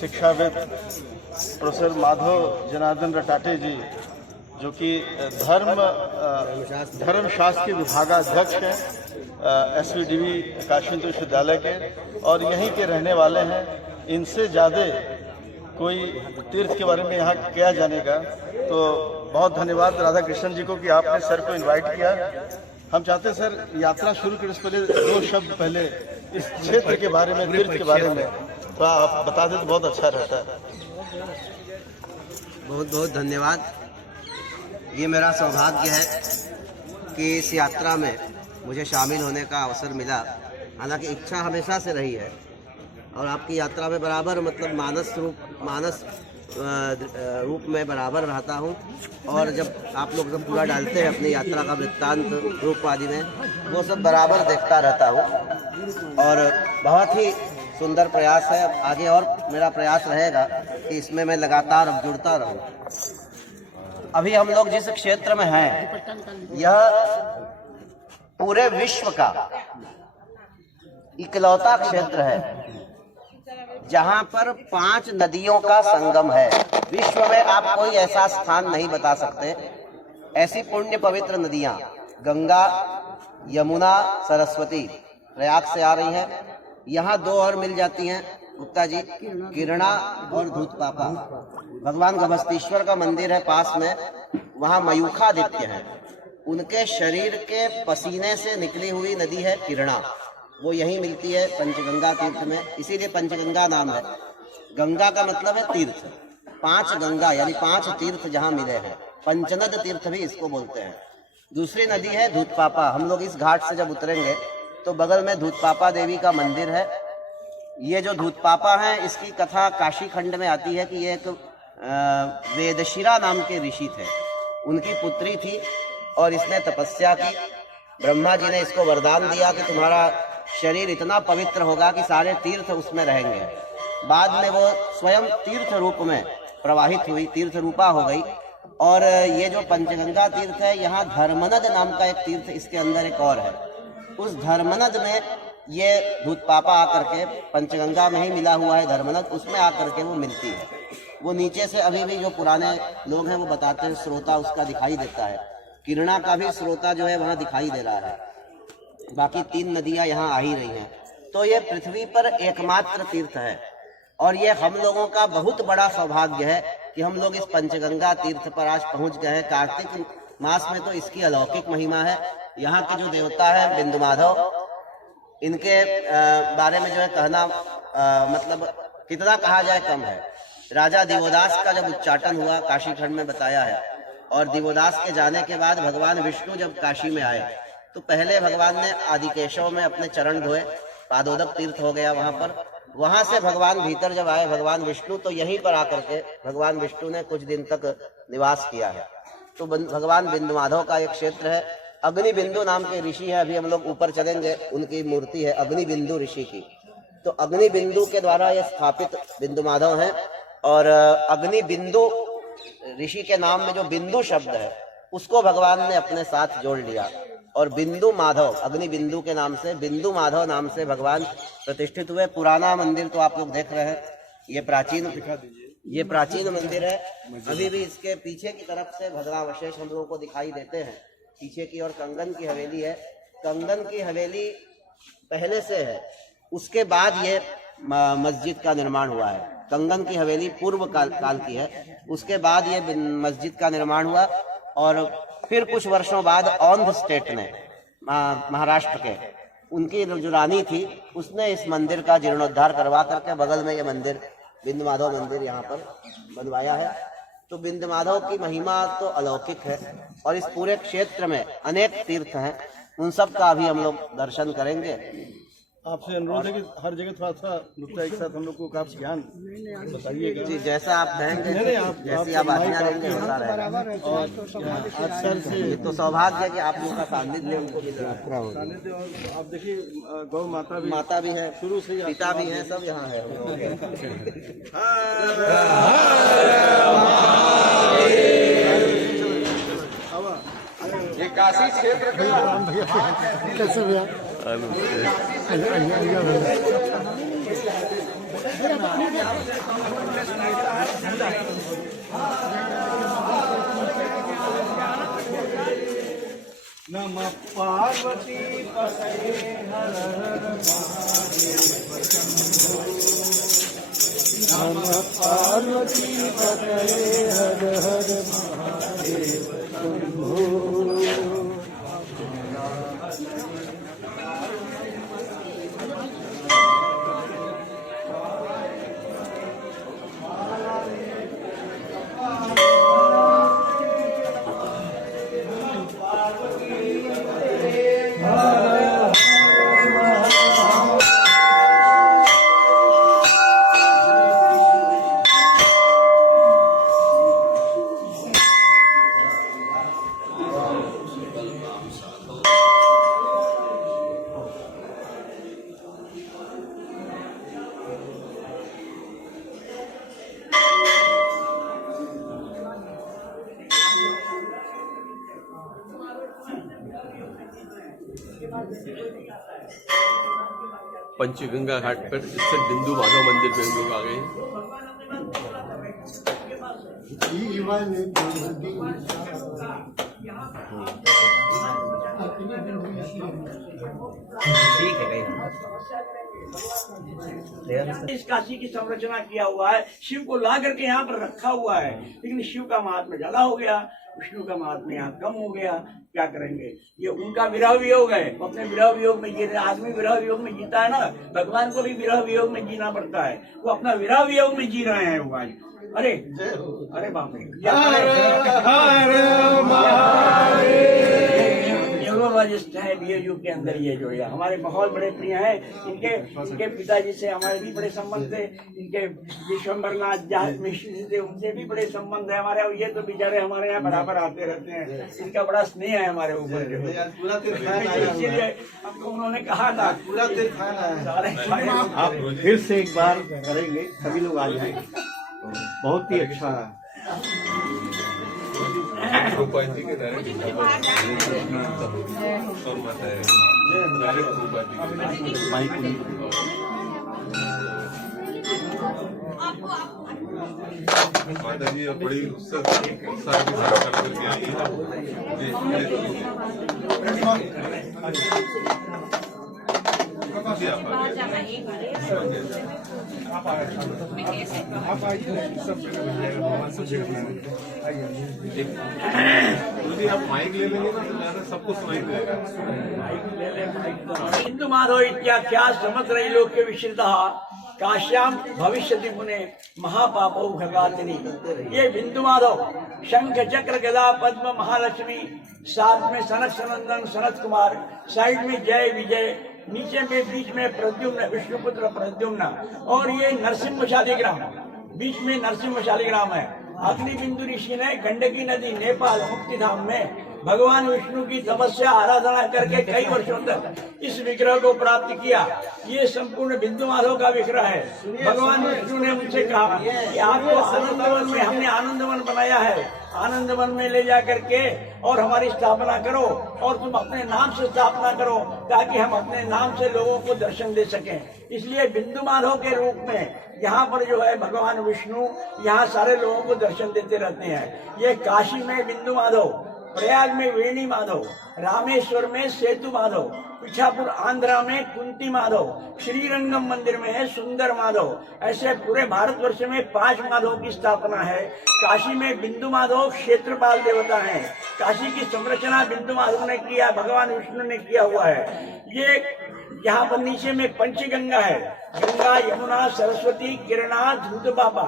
शिक्षाविद प्रोफेसर माधव जनार्दन रटाटे जी, जो कि धर्मशास्त्र के विभागाध्यक्ष हैं SVDV काशी हिंदू विश्वविद्यालय के और यहीं के रहने वाले हैं। इनसे ज़्यादा कोई तीर्थ के बारे में यहाँ किया जाने का, तो बहुत धन्यवाद राधा कृष्णन जी को कि आपने सर को इनवाइट किया। हम चाहते हैं सर यात्रा शुरू करने से पहले 2 शब्द पहले इस क्षेत्र के बारे में, तीर्थ के बारे में थोड़ा आप बता दें तो बहुत अच्छा रहता है। बहुत बहुत धन्यवाद। ये मेरा सौभाग्य है कि इस यात्रा में मुझे शामिल होने का अवसर मिला। हालांकि इच्छा हमेशा से रही है और आपकी यात्रा में बराबर मतलब मानस रूप में बराबर रहता हूँ। और जब आप लोग जब पूरा डालते हैं अपनी यात्रा का वृत्तांत रूप आदि में, वो सब बराबर देखता रहता हूँ और बहुत ही सुंदर प्रयास है। अब आगे और मेरा प्रयास रहेगा कि इसमें मैं लगातार अब जुड़ता रहूँ। अभी हम लोग जिस क्षेत्र में हैं, यह पूरे विश्व का इकलौता क्षेत्र है जहां पर 5 नदियों का संगम है। विश्व में आप कोई ऐसा स्थान नहीं बता सकते। ऐसी पुण्य पवित्र नदियां गंगा, यमुना, सरस्वती प्रयाग से आ रही हैं। यहाँ 2 और मिल जाती हैं गुप्ता जी, किरणा और धूतपापा। भगवान गभस्तीश्वर का मंदिर है पास में, वहाँ मयूखादित्य है, उनके शरीर के पसीने से निकली हुई नदी है किरणा। वो यहीं मिलती है पंचगंगा तीर्थ में, इसीलिए पंचगंगा नाम है। गंगा का मतलब है तीर्थ। 5 गंगा यानी 5 तीर्थ जहाँ मिले हैं, पंचनद तीर्थ भी इसको बोलते हैं। दूसरी नदी है धूतपापा। हम लोग इस घाट से जब उतरेंगे तो बगल में धूतपापा देवी का मंदिर है। ये जो धूतपापा हैं, इसकी कथा काशी खंड में आती है कि ये एक वेदशिरा नाम के ऋषि थे, उनकी पुत्री थी और इसने तपस्या की। ब्रह्मा जी ने इसको वरदान दिया कि तुम्हारा शरीर इतना पवित्र होगा कि सारे तीर्थ उसमें रहेंगे। बाद में वो स्वयं तीर्थ रूप में प्रवाहित हुई, तीर्थ रूपा हो गई। और ये जो पंचगंगा तीर्थ है, यहाँ धर्मनद नाम का एक तीर्थ इसके अंदर एक और है। उस धर्मनद में ये धूतपापा आकर के, पंचगंगा में ही मिला हुआ है धर्मनद, उसमें आकर के वो मिलती है। वो नीचे से अभी भी जो पुराने लोग हैं वो बताते हैं स्रोता उसका दिखाई देता है। किरणा का भी स्रोता जो है वहाँ दिखाई दे रहा है। बाकी 3 नदियाँ यहाँ आ ही रही हैं। तो ये पृथ्वी पर एकमात्र तीर्थ है और ये हम लोगों का बहुत बड़ा सौभाग्य है कि हम लोग इस पंचगंगा तीर्थ पर आज पहुँच गए हैं। कार्तिक मास में तो इसकी अलौकिक महिमा है। यहाँ के जो देवता है बिंदु माधव, इनके बारे में जो है कहना मतलब कितना कहा जाए कम है। राजा दिवोदास का जब उच्चाटन हुआ काशी खंड में बताया है, और दिवोदास के जाने के बाद भगवान विष्णु जब काशी में आए तो पहले भगवान ने आदिकेशव में अपने चरण धोए, पादोदक तीर्थ हो गया वहां पर। वहां से भगवान भीतर जब आए भगवान विष्णु, तो यहीं पर आकर के भगवान विष्णु ने कुछ दिन तक निवास किया है। तो भगवान बिंदु माधव का एक क्षेत्र है। अग्नि बिंदु नाम के ऋषि है, अभी हम लोग ऊपर चलेंगे, उनकी मूर्ति है अग्नि बिंदु ऋषि की। तो अग्नि बिंदु के द्वारा ये स्थापित बिंदु माधव है। और अग्नि बिंदु ऋषि के नाम में जो बिंदु शब्द है उसको भगवान ने अपने साथ जोड़ लिया और बिंदु माधव, अग्नि बिंदु के नाम से बिंदु माधव नाम से भगवान प्रतिष्ठित हुए। पुराना मंदिर तो आप लोग देख रहे हैं, ये प्राचीन मंदिर है। अभी भी इसके पीछे की तरफ से भद्रावशेष हम लोगों को दिखाई देते हैं। पीछे की ओर कंगन की हवेली है। कंगन की हवेली पहले से है, उसके बाद ये मस्जिद का निर्माण हुआ है। कंगन की हवेली पूर्व काल की है, उसके बाद ये मस्जिद का निर्माण हुआ। और फिर कुछ वर्षों बाद औंध स्टेट ने, महाराष्ट्र के, उनकी जो रानी थी उसने इस मंदिर का जीर्णोद्धार करवा करके बगल में ये मंदिर बिंदु माधव मंदिर यहाँ पर बनवाया है। तो बिंदु माधव की महिमा तो अलौकिक है और इस पूरे क्षेत्र में अनेक तीर्थ हैं, उन सब का भी हम लोग दर्शन करेंगे। आपसे अनुरोध है कि हर जगह थोड़ा नुक्ता एक साथ हम लोग को काफी ज्ञान बताइएगा जी। जैसा आप कहेंगे, जैसी आप आज्ञा देंगे होता रहेगा। और आज सर से ये तो सौभाग्य है कि आप लोगों का सानिध्य उनको मिल रहा है। सानिध्य, और आप देखिए गौ माता भी है, शुरू से पिता भी है, सब यहाँ है। ये काशी क्षेत्र कैसे नमः पार्वती पतये हर हर महादेव शंभो। नमः पार्वती पतये हर हर महादेव शंभो। पंचगंगा घाट पर स्थित बिंदु माधव मंदिर पे हम लोग आ गए हैं। ठीक है इस काशी की संरचना किया हुआ है, शिव को ला करके यहाँ पर रखा हुआ है, लेकिन शिव का महात्म्य ज्यादा हो गया, विष्णु का महात्म्य यहाँ कम हो गया। क्या करेंगे? ये उनका विरह वियोग है, वो अपने विरह वियोग में जी रहे। आदमी विरह वियोग में जीता है ना, भगवान को भी विरह वियोग में जीना पड़ता है। वो अपना विरह वियोग में जी रहे हैं भगवान। अरे अरे बाप रे, न्यूरोलॉजिस्ट है बीएयू के अंदर। ये जो है हमारे बहुत बड़े प्रिय हैं। इनके पिताजी से हमारे भी बड़े संबंध थे। इनके विश्वम्बरनाथ जाट मिश्र थे, उनसे भी बड़े संबंध है हमारे। और ये तो बेचारे हमारे यहाँ बराबर आते रहते हैं। इनका बड़ा स्नेह है हमारे ऊपर। इसीलिए हमको उन्होंने कहा था पूरा आप फिर से एक बार करेंगे, सभी लोग आ जाएंगे। बहुत ही अच्छा है। माता जी बड़ी उत्साह के साथ करके आई आप माइक ले लेंगे ना तो सबको सुनाई देगा। हिंदू माधव इत्याख्या समग्र लोक के विश्रिता काश्याम भविष्यति मुने महापापो भगातिनी। ये बिंदु माधव शंख चक्र गदा पद्म महालक्ष्मी, साथ में सनत सनंदन सनत कुमार, साइड में जय विजय, नीचे में बीच में प्रद्युम्न विष्णुपुत्र प्रद्युम्न, और ये नरसिंह शालिग्राम, बीच में नरसिंह शालिग्राम है। अग्नि बिंदु ऋषि ने गंडकी नदी नेपाल मुक्तिधाम में भगवान विष्णु की तपस्या आराधना करके कई वर्षों तक इस विग्रह को प्राप्त किया। ये संपूर्ण बिंदु माधव का विग्रह है। भगवान विष्णु ने मुझसे कहा कि आपको आनंदवन में, हमने आनंदवन बनाया है, आनंदवन में ले जा करके और हमारी स्थापना करो, और तुम अपने नाम से स्थापना करो ताकि हम अपने नाम से लोगों को दर्शन दे सकें। इसलिए बिंदु माधव के रूप में यहाँ पर जो है भगवान विष्णु यहाँ सारे लोगों को दर्शन देते रहते हैं। ये काशी में बिंदु माधव, प्रयाग में वेणी माधव, रामेश्वर में सेतु माधव, पिछापुर आंध्रा में कुंती माधव, श्रीरंगम मंदिर में है सुंदर माधव। ऐसे पूरे भारतवर्ष में 5 माधव की स्थापना है। काशी में बिंदु माधव क्षेत्रपाल देवता है। काशी की संरचना बिंदु माधव ने किया, भगवान विष्णु ने किया हुआ है। ये यहाँ पर नीचे में पंचगंगा है, गंगा यमुना सरस्वती किरणा धूत बाबा।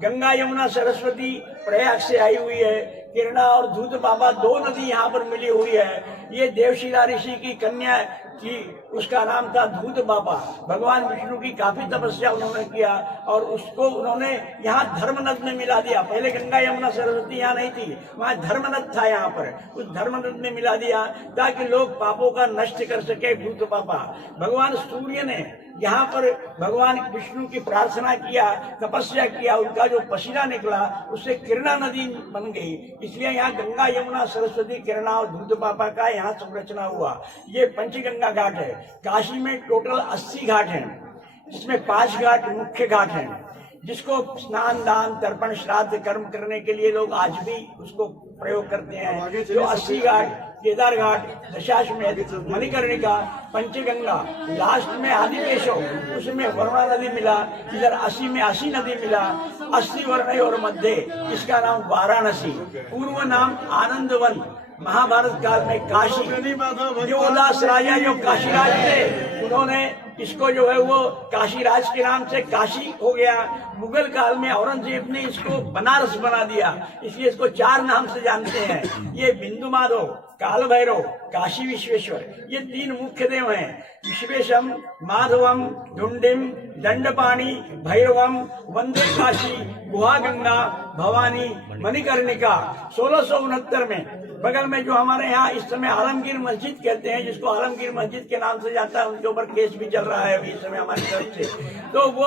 गंगा यमुना सरस्वती प्रयाग से आई हुई है, किरणा और धूत बाबा 2 नदी यहाँ पर मिली हुई है। ये देवशिला ऋषि की कन्या थी, उसका नाम था धूत बाबा। भगवान विष्णु की काफी तपस्या उन्होंने किया और उसको उन्होंने यहाँ धर्मनद में मिला दिया। पहले गंगा यमुना सरस्वती यहाँ नहीं थी, वहाँ धर्मनद था। यहाँ पर उस धर्मनद में मिला दिया ताकि लोग पापों का नष्ट कर सके धूत बाबा। भगवान सूर्य ने यहाँ पर भगवान विष्णु की प्रार्थना किया, तपस्या किया, उनका जो पसीना निकला उससे किरणा नदी बन गई। इसलिए यहाँ गंगा यमुना सरस्वती किरणा और धूत बाबा का यहाँ संरचना हुआ। ये पंचगंगा घाट है। काशी में टोटल 80 घाट हैं। जिसमें 5 घाट मुख्य घाट हैं, जिसको स्नान दान तर्पण श्राद्ध कर्म करने के लिए लोग आज भी उसको प्रयोग करते हैं। जो 80 घाट, केदार घाट, दशाश्वमेध, मणिकर्णिका, पंचगंगा, लास्ट में आदिकेशव, उसमें वरुणा नदी मिला, इधर 80 में 80 नदी मिला, 80 वर्ण और मध्य, इसका नाम वाराणसी, पूर्व नाम आनंदवन। महाभारत काल में काशी, देवदास राजा जो काशीराज थे, उन्होंने इसको जो है वो काशीराज के नाम से काशी हो गया। मुगल काल में औरंगजेब ने इसको बनारस बना दिया, इसलिए इसको 4 नाम से जानते हैं। ये बिंदु माधव, काल भैरव, काशी विश्वेश्वर, ये 3 मुख्य देव हैं। विश्वेशम, माधवम, धुंडिम, दंडपाणी, भैरवम, वंदे काशी, गुहा गंगा, भवानी, मणिकर्णिका। 1669 में बगल में जो हमारे यहाँ इस समय आलमगीर मस्जिद कहते हैं, जिसको आलमगीर मस्जिद के नाम से जाता है, उनके ऊपर केस भी चल रहा है अभी इस समय हमारी तरफ से। तो वो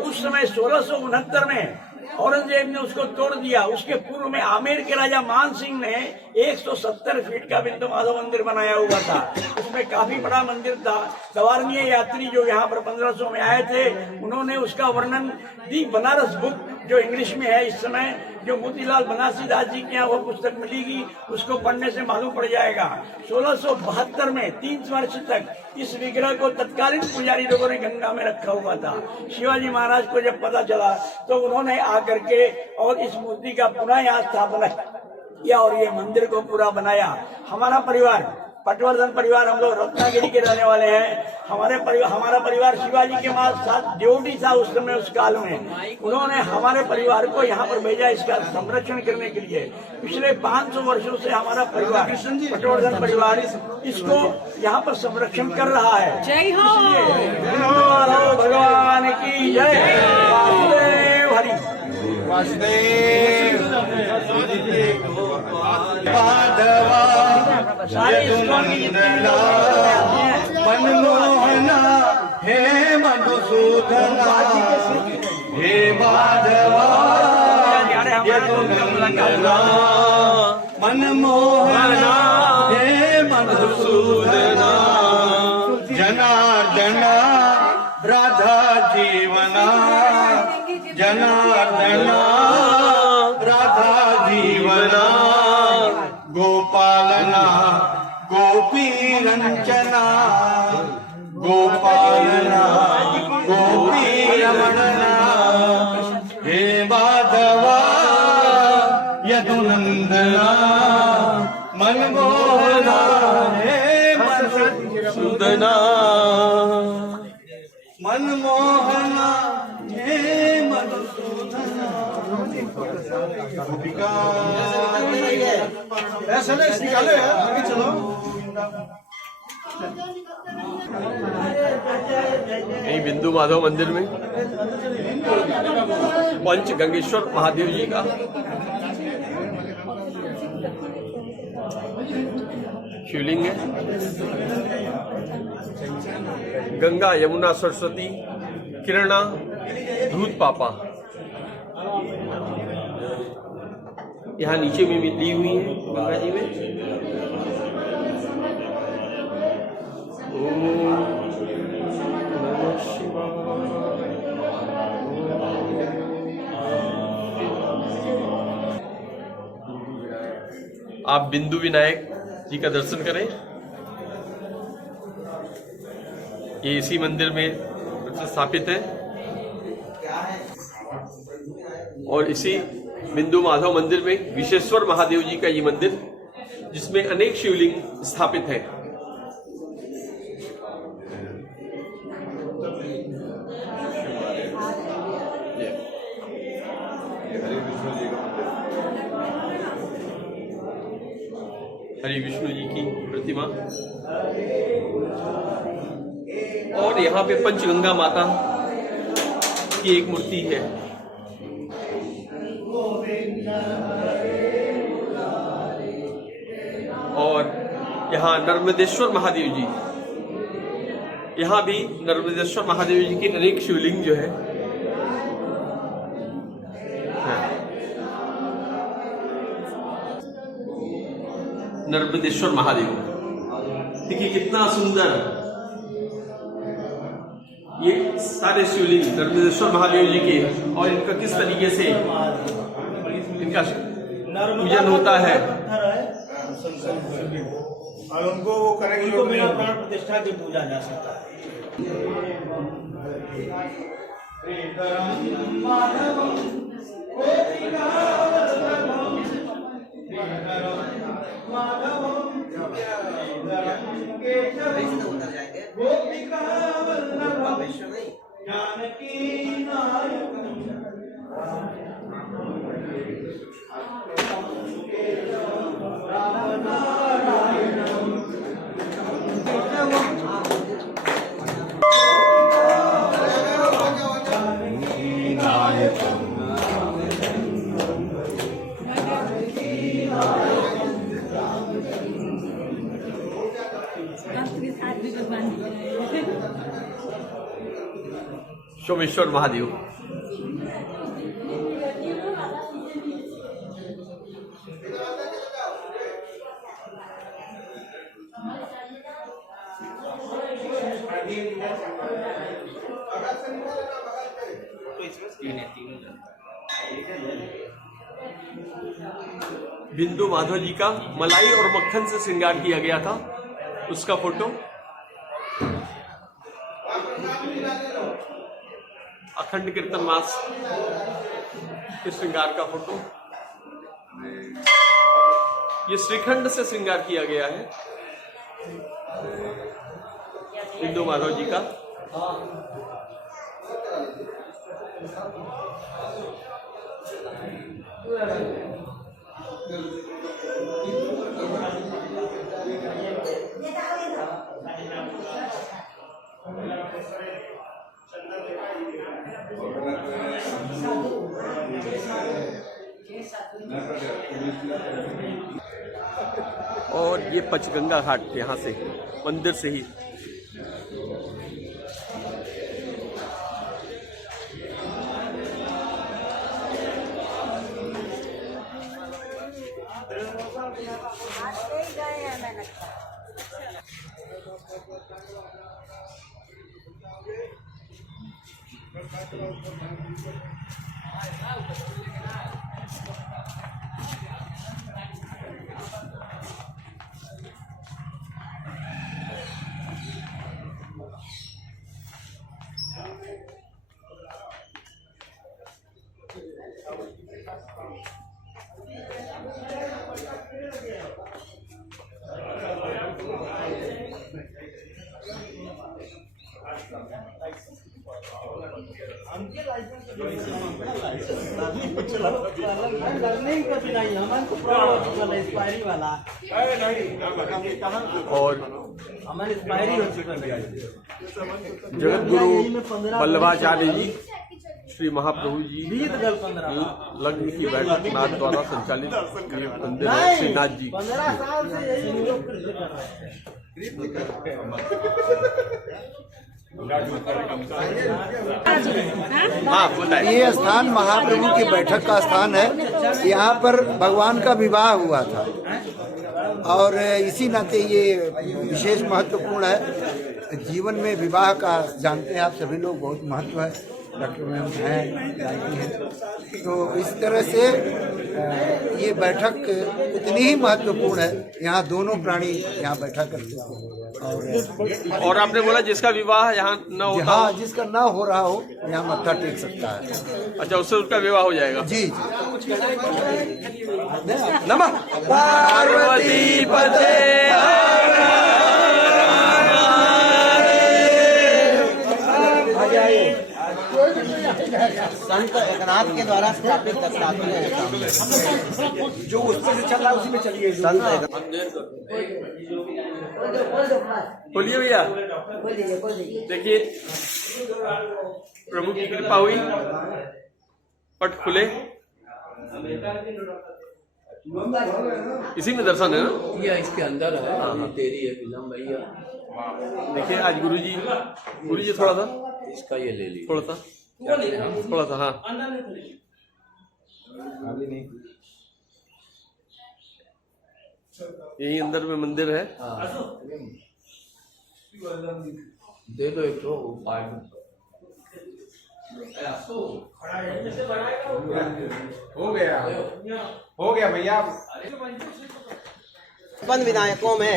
उस समय 1669 में औरंगजेब ने उसको तोड़ दिया। उसके पूर्व में आमेर के राजा मान सिंह ने 170 फीट का बिंदु माधव मंदिर बनाया हुआ था। उसमें काफी बड़ा मंदिर था। सवारनीय यात्री जो यहाँ पर 1500 में आए थे, उन्होंने उसका वर्णन दी बनारस बुक, जो इंग्लिश में है इस समय, जो मोतीलाल बनारसीदास जी के यहाँ वो पुस्तक मिलेगी, उसको पढ़ने से मालूम पड़ जाएगा। 1672 में 3 वर्ष तक इस विग्रह को तत्कालीन पुजारी लोगों ने गंगा में रखा हुआ था। शिवाजी महाराज को जब पता चला तो उन्होंने आकर के और इस मूर्ति का पुनः यहाँ स्थापना किया और ये मंदिर को पूरा बनाया। हमारा परिवार पटवर्धन परिवार, हम लोग रत्नागिरी के रहने वाले हैं। हमारा परिवार शिवाजी के साथ ड्यूटी था उस समय, उस काल में। उन्होंने हमारे परिवार को यहाँ पर भेजा इसका संरक्षण करने के लिए। पिछले 500 वर्षों से हमारा परिवार, पटवर्धन परिवार, इसको यहाँ पर संरक्षण कर रहा है। जय हो भगवान की जय। वासुदेव हरि वासुदेव मनमोहना हे मधुसूदना हे माधवा मनमोहना हे मधुसूदना जनार्दना राधा जीवना जनार्दना राधा जीवना गोपालना गोपी रंजना गोपालना गोपी रमणना हे माधवा यदुनंदना मनमोहना हे मधुसूदना मनमोहना हे मधुसूदना। ऐसा नहीं निकालो यार, आगे चलो। यही बिंदु माधव मंदिर में पंच गंगेश्वर महादेव जी का शिवलिंग है। गंगा, यमुना, सरस्वती, किरणा, दूध पापा यहाँ नीचे में दी हुई है गंगा जी में। ओम नमः शिवाय। आप बिंदु विनायक जी का दर्शन करें। ये इसी मंदिर में स्थापित है और इसी बिंदु माधव मंदिर में विश्वेश्वर महादेव जी का ये मंदिर, जिसमें अनेक शिवलिंग स्थापित है। हरि विष्णु जी की प्रतिमा और यहाँ पे पंचगंगा माता की एक मूर्ति है। और यहाँ नर्मदेश्वर महादेव जी, यहाँ भी नर्मदेश्वर महादेव जी की अनेक शिवलिंग जो है नर्मदेश्वर महादेव। देखिए कितना सुंदर ये सारे शिवलिंग नर्मदेश्वर महादेव जी के और इनका किस तरीके से इनका पूजन होता है। और उनको वो करेंगे उनको बिना प्राण प्रतिष्ठा के पूजा जा सकता है। सोमेश्वर महादेव। बिंदु माधव जी का मलाई और मक्खन से श्रृंगार किया गया था, उसका फोटो। अखंड कीर्तन मास के श्रृंगार का फोटो। ये श्रीखंड से श्रृंगार किया गया है बिंदु माधव जी का। और ये पंचगंगा घाट यहाँ से मंदिर से ही। और जगत गुरु वल्लभाचार्य जी श्री महाप्रभु जी लग्न की बैठक नाथ द्वारा संचालित मंदिर है श्रीनाथ जी। 15 साल से यही लोग कृष्ण कर रहे हैं। ये स्थान महाप्रभु की बैठक का स्थान है। यहाँ पर भगवान का विवाह हुआ था और इसी नाते ये विशेष महत्वपूर्ण है। जीवन में विवाह का जानते हैं आप सभी लोग, बहुत महत्व है। डॉक्टर मैम हैं, जानती हैं। तो इस तरह से ये बैठक उतनी ही महत्वपूर्ण है। यहाँ दोनों प्राणी यहाँ बैठा करते हैं। और आपने बोला जिसका विवाह यहाँ न होता, हाँ, जिसका ना हो रहा हो यहाँ मत्था टेक सकता है। अच्छा, उससे उसका विवाह हो जाएगा। जी जी। नमः पार्वती पते। संत एकनाथ के द्वारा स्थापित दत्तात्रेय जो उस पर से चल रहा है उसी में चलिए। संत बोलिए भैया। देखिए, प्रभु की कृपा हुई, पट खुले, इसी में दर्शन है ना? ये इसके अंदर है। तेरी है फिल्म भैया। देखिए आज गुरुजी थोड़ा सा इसका ये ले ली, थोड़ा सा हाँ। यही अंदर में मंदिर है। दे दो एक तो हो गया भैया। 56 विनायकों में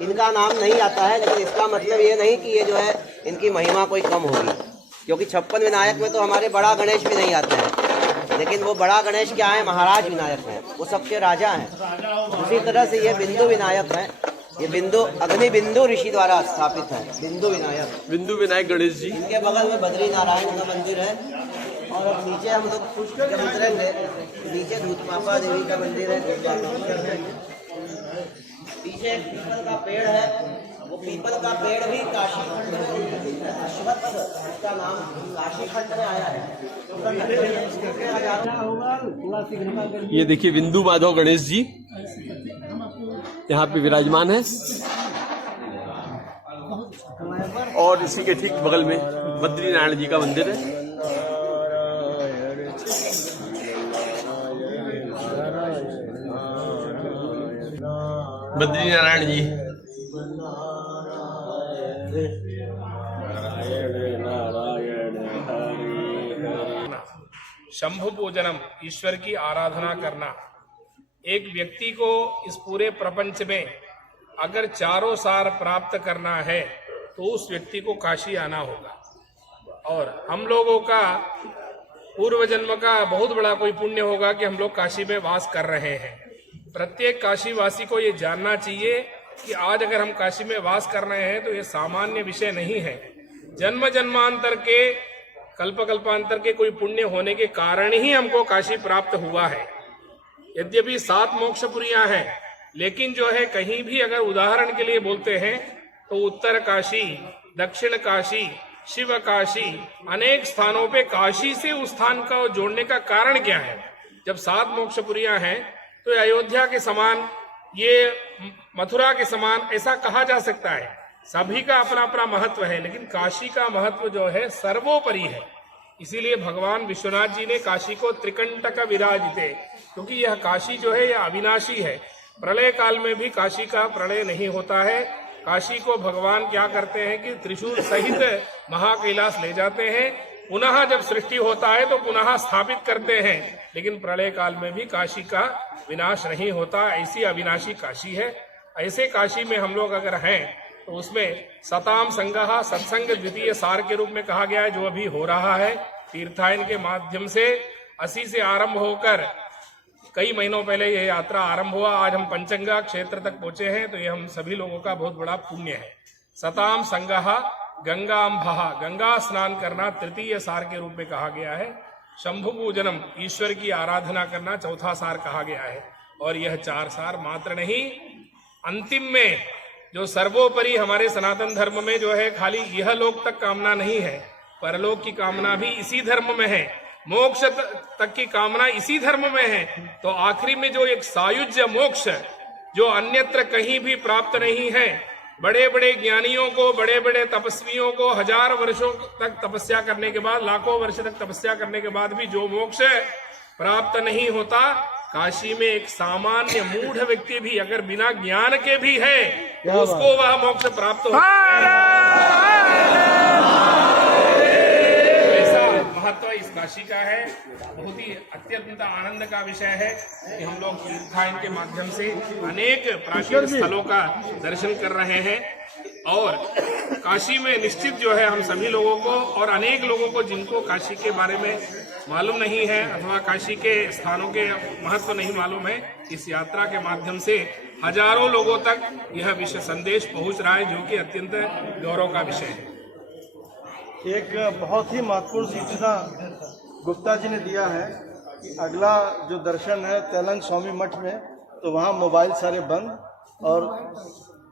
इनका नाम नहीं आता है, लेकिन इसका मतलब ये नहीं कि ये जो है इनकी महिमा कोई कम होगी, क्योंकि 56 विनायक में तो हमारे बड़ा गणेश भी नहीं आते हैं, लेकिन वो बड़ा गणेश क्या है, महाराज विनायक हैं, वो सबके राजा हैं। उसी तरह से ये बिंदु विनायक हैं, ये बिंदु अग्नि बिंदु ऋषि द्वारा स्थापित है, बिंदु विनायक। बिंदु विनायक गणेश जी। इनके बगल में बद्री नारायण का मंदिर है, और अब नीचे हम लोग जब उतरेंगे, नीचे दूधमापा देवी का मंदिर है। पीछे एक पीपल का पेड़ है, वो पीपल का पेड़ भी काशी खंड में अश्वत्थ, इसका नाम काशी खंड में आया है। ये देखिए बिंदु माधव गणेश जी यहाँ पे विराजमान है, और इसी के ठीक बगल में बद्री नारायण जी का मंदिर है। बद्री नारायण जी। शंभु पूजनम, ईश्वर की आराधना करना। एक व्यक्ति को इस पूरे प्रपंच में अगर चारों सार प्राप्त करना है तो उस व्यक्ति को काशी आना होगा। और हम लोगों का पूर्व जन्म का बहुत बड़ा कोई पुण्य होगा कि हम लोग काशी में वास कर रहे हैं। प्रत्येक काशी वासी को ये जानना चाहिए कि आज अगर हम काशी में वास कर रहे हैं तो ये सामान्य विषय नहीं है। जन्म जन्मांतर के, कल्प कल्पांतर के कोई पुण्य होने के कारण ही हमको काशी प्राप्त हुआ है। यद्यपि 7 मोक्षपुरियां हैं, लेकिन जो है कहीं भी अगर उदाहरण के लिए बोलते हैं तो उत्तर काशी, दक्षिण काशी, शिव काशी, अनेक स्थानों पे काशी से उस स्थान का जोड़ने का कारण क्या है? जब 7 मोक्षपुरियां हैं तो अयोध्या के समान, ये मथुरा के समान ऐसा कहा जा सकता है। सभी का अपना अपना महत्व है, लेकिन काशी का महत्व जो है सर्वोपरि है। इसीलिए भगवान विश्वनाथ जी ने काशी को त्रिकंटक विराजिते, क्योंकि यह काशी जो है यह अविनाशी है। प्रलय काल में भी काशी का प्रलय नहीं होता है। काशी को भगवान क्या करते हैं कि त्रिशूल सहित महाकैलाश ले जाते हैं, पुनः जब सृष्टि होता है तो पुनः स्थापित करते हैं, लेकिन प्रलय काल में भी काशी का विनाश नहीं होता। ऐसी अविनाशी काशी है। ऐसे काशी में हम लोग अगर हैं तो उसमें सताम संगहा, सत्संग द्वितीय सार के रूप में कहा गया है, जो अभी हो रहा है। तीर्थायन के माध्यम से 80 से आरंभ होकर कई महीनों पहले यह यात्रा आरंभ हुआ। आज हम पंचंगा क्षेत्र तक पहुंचे हैं, तो ये हम सभी लोगों का बहुत बड़ा पुण्य है। सताम संगहा गंगाम्भहा, गंगा स्नान करना तृतीय सार के रूप में कहा गया है। शंभु पूजनम, ईश्वर की आराधना करना चौथा सार कहा गया है। और यह 4 सार मात्र नहीं, अंतिम में जो सर्वोपरि हमारे सनातन धर्म में जो है, खाली यह लोक तक कामना नहीं है, परलोक की कामना भी इसी धर्म में है, मोक्ष तक की कामना इसी धर्म में है। तो आखिरी में जो एक सायुज्य मोक्ष, जो अन्यत्र कहीं भी प्राप्त नहीं है, बड़े बड़े ज्ञानियों को, बड़े बड़े तपस्वियों को 1000 वर्षों तक तपस्या करने के बाद, लाखों वर्ष तक तपस्या करने के बाद भी जो मोक्ष प्राप्त नहीं होता, काशी में एक सामान्य मूढ़ व्यक्ति भी अगर बिना ज्ञान के भी है तो उसको वह मोक्ष प्राप्त होता है। महत्व इस काशी का है। बहुत ही अत्यंत आनंद का विषय है कि हम लोग तीर्थायन के माध्यम से अनेक प्राचीन स्थलों का दर्शन कर रहे हैं। और काशी में निश्चित जो है हम सभी लोगों को और अनेक लोगों को जिनको काशी के बारे में मालूम नहीं है अथवा काशी के स्थानों के महत्व नहीं मालूम है, इस यात्रा के माध्यम से हजारों लोगों तक यह विषय संदेश पहुंच रहा है, जो कि अत्यंत गौरव का विषय है। एक बहुत ही महत्वपूर्ण सूचना गुप्ता जी ने दिया है कि अगला जो दर्शन है तेलंग स्वामी मठ में, तो वहाँ मोबाइल सारे बंद, और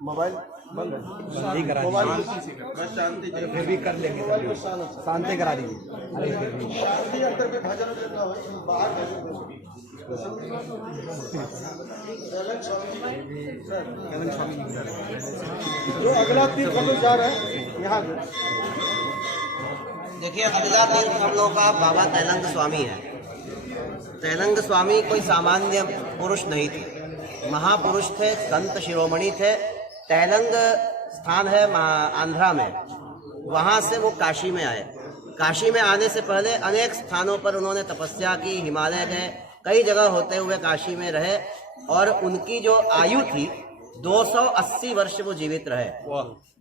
मोबाइल बंद है, मोबाइल फिर भी कर लेंगे, शांति करा दीजिए, शांति अंदर के भजन देता हो बाहर जो अगला तीर्थ हम लोग जा रहे हैं यहाँ। देखिए, अगला तीर्थ हम लोग का बाबा तैलंग स्वामी है। तैलंग स्वामी कोई सामान्य पुरुष नहीं थे, महापुरुष थे, संत शिरोमणि थे। तैलंग स्थान है आंध्रा में, वहाँ से वो काशी में आए। काशी में आने से पहले अनेक स्थानों पर उन्होंने तपस्या की, हिमालय गए, कई जगह होते हुए काशी में रहे और उनकी जो आयु थी 280 वर्ष वो जीवित रहे।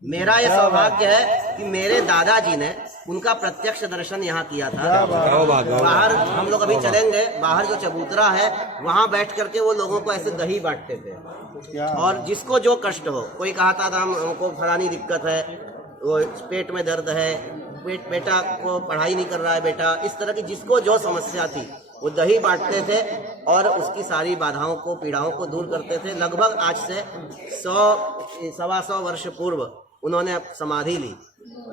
मेरा ये सौभाग्य है कि मेरे दादाजी ने उनका प्रत्यक्ष दर्शन यहाँ किया था। बाहर हम लोग अभी चलेंगे, बाहर जो चबूतरा है वहाँ बैठ करके वो लोगों को ऐसे दही बांटते थे और जिसको जो कष्ट हो, कोई कहता था हमको फलानी दिक्कत है, वो पेट में दर्द है, बेटा को पढ़ाई नहीं कर रहा है बेटा, इस तरह की जिसको जो समस्या थी वो दही बांटते थे और उसकी सारी बाधाओं को, पीड़ाओं को दूर करते थे। लगभग आज से 100-125 वर्ष पूर्व उन्होंने समाधि ली।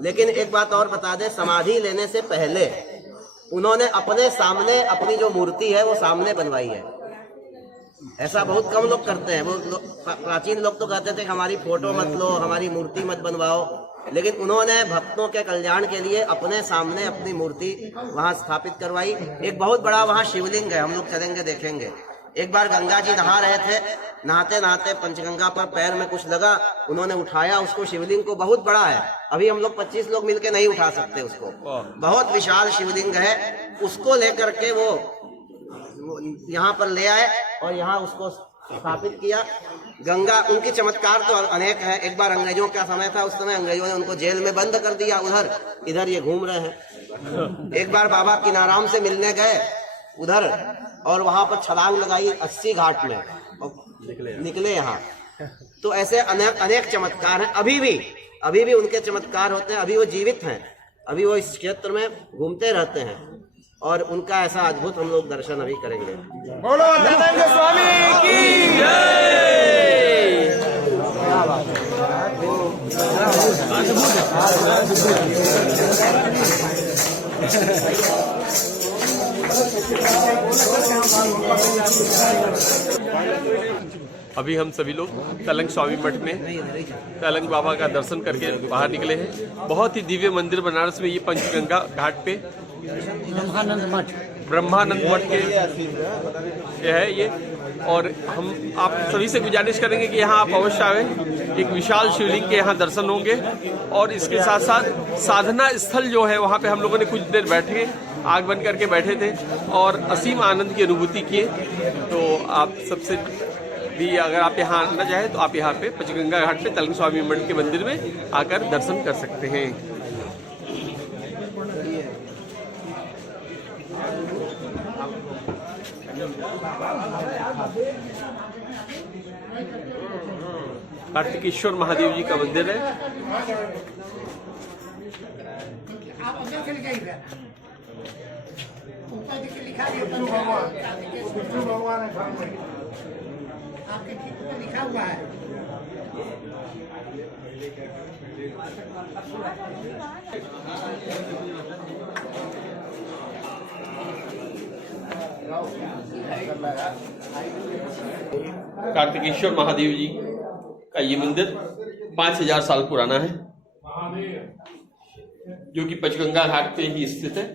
लेकिन एक बात और बता दें, समाधि लेने से पहले उन्होंने अपने सामने अपनी जो मूर्ति है वो सामने बनवाई है। ऐसा बहुत कम लोग करते हैं। वो प्राचीन लोग तो कहते थे हमारी फोटो मत लो, हमारी मूर्ति मत बनवाओ, लेकिन उन्होंने भक्तों के कल्याण के लिए अपने सामने अपनी मूर्ति वहां स्थापित करवाई। एक बहुत बड़ा वहां शिवलिंग है, हम लोग चलेंगे देखेंगे। एक बार गंगा जी नहा रहे थे, नहाते नहाते पंचगंगा पर पैर में कुछ लगा, उन्होंने उठाया उसको, शिवलिंग को, बहुत बड़ा है, अभी हम लोग 25 लोग मिलके नहीं उठा सकते उसको, बहुत विशाल शिवलिंग है। उसको लेकर के वो यहाँ पर ले आए और यहाँ उसको स्थापित किया। गंगा, उनके चमत्कार तो अनेक है। एक बार अंग्रेजों का समय था, उस समय अंग्रेजों ने उनको जेल में बंद कर दिया, उधर इधर ये घूम रहे हैं। एक बार बाबा किनाराम से मिलने गए उधर और वहां पर छलांग लगाई 80 घाट में और निकले यहाँ। तो ऐसे अनेक चमत्कार हैं। अभी भी उनके चमत्कार होते हैं, अभी वो जीवित हैं, अभी वो इस क्षेत्र में घूमते रहते हैं और उनका ऐसा अद्भुत हम लोग दर्शन अभी करेंगे। बोलो नंदन स्वामी की जय। अभी हम सभी लोग तलंग स्वामी मठ में तलंग बाबा का दर्शन करके बाहर निकले हैं। बहुत ही दिव्य मंदिर बनारस में, ये पंचगंगा घाट पे ब्रह्मानंद मठ के है ये। और हम आप सभी से गुजारिश करेंगे कि यहाँ आप अवश्य आएं। एक विशाल शिवलिंग के यहाँ दर्शन होंगे और इसके साथ साथ साधना स्थल जो है वहाँ पे हम लोगों ने कुछ देर बैठे, आग बन करके बैठे थे और असीम आनंद की अनुभूति किए। तो आप सबसे भी अगर आप यहाँ आना चाहें तो आप यहाँ पे पंचगंगा घाट पे तलंग स्वामी मठ के मंदिर में आकर दर्शन कर सकते हैं। कार्तिकेश्वर महादेव जी का मंदिर है। लिखा हुआ है। कार्तिकेश्वर महादेव जी का ये मंदिर 5000 साल पुराना है, जो कि पंचगंगा घाट पे ही स्थित है।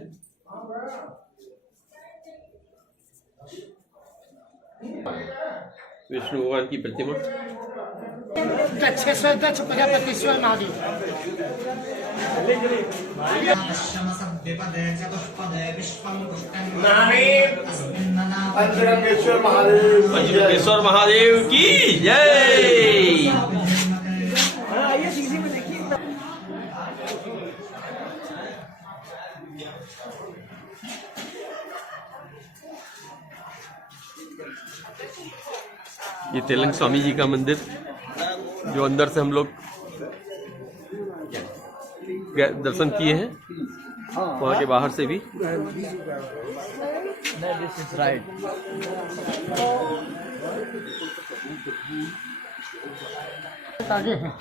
विष्णु भगवान की प्रतिमा। दक्ष प्रजापतीश्वर महादेव। पंचगंगेश्वर महादेव की जय। ये तलंग स्वामी जी का मंदिर, जो अंदर से हम लोग दर्शन किए हैं, वहाँ के बाहर से भी। आगे हैं।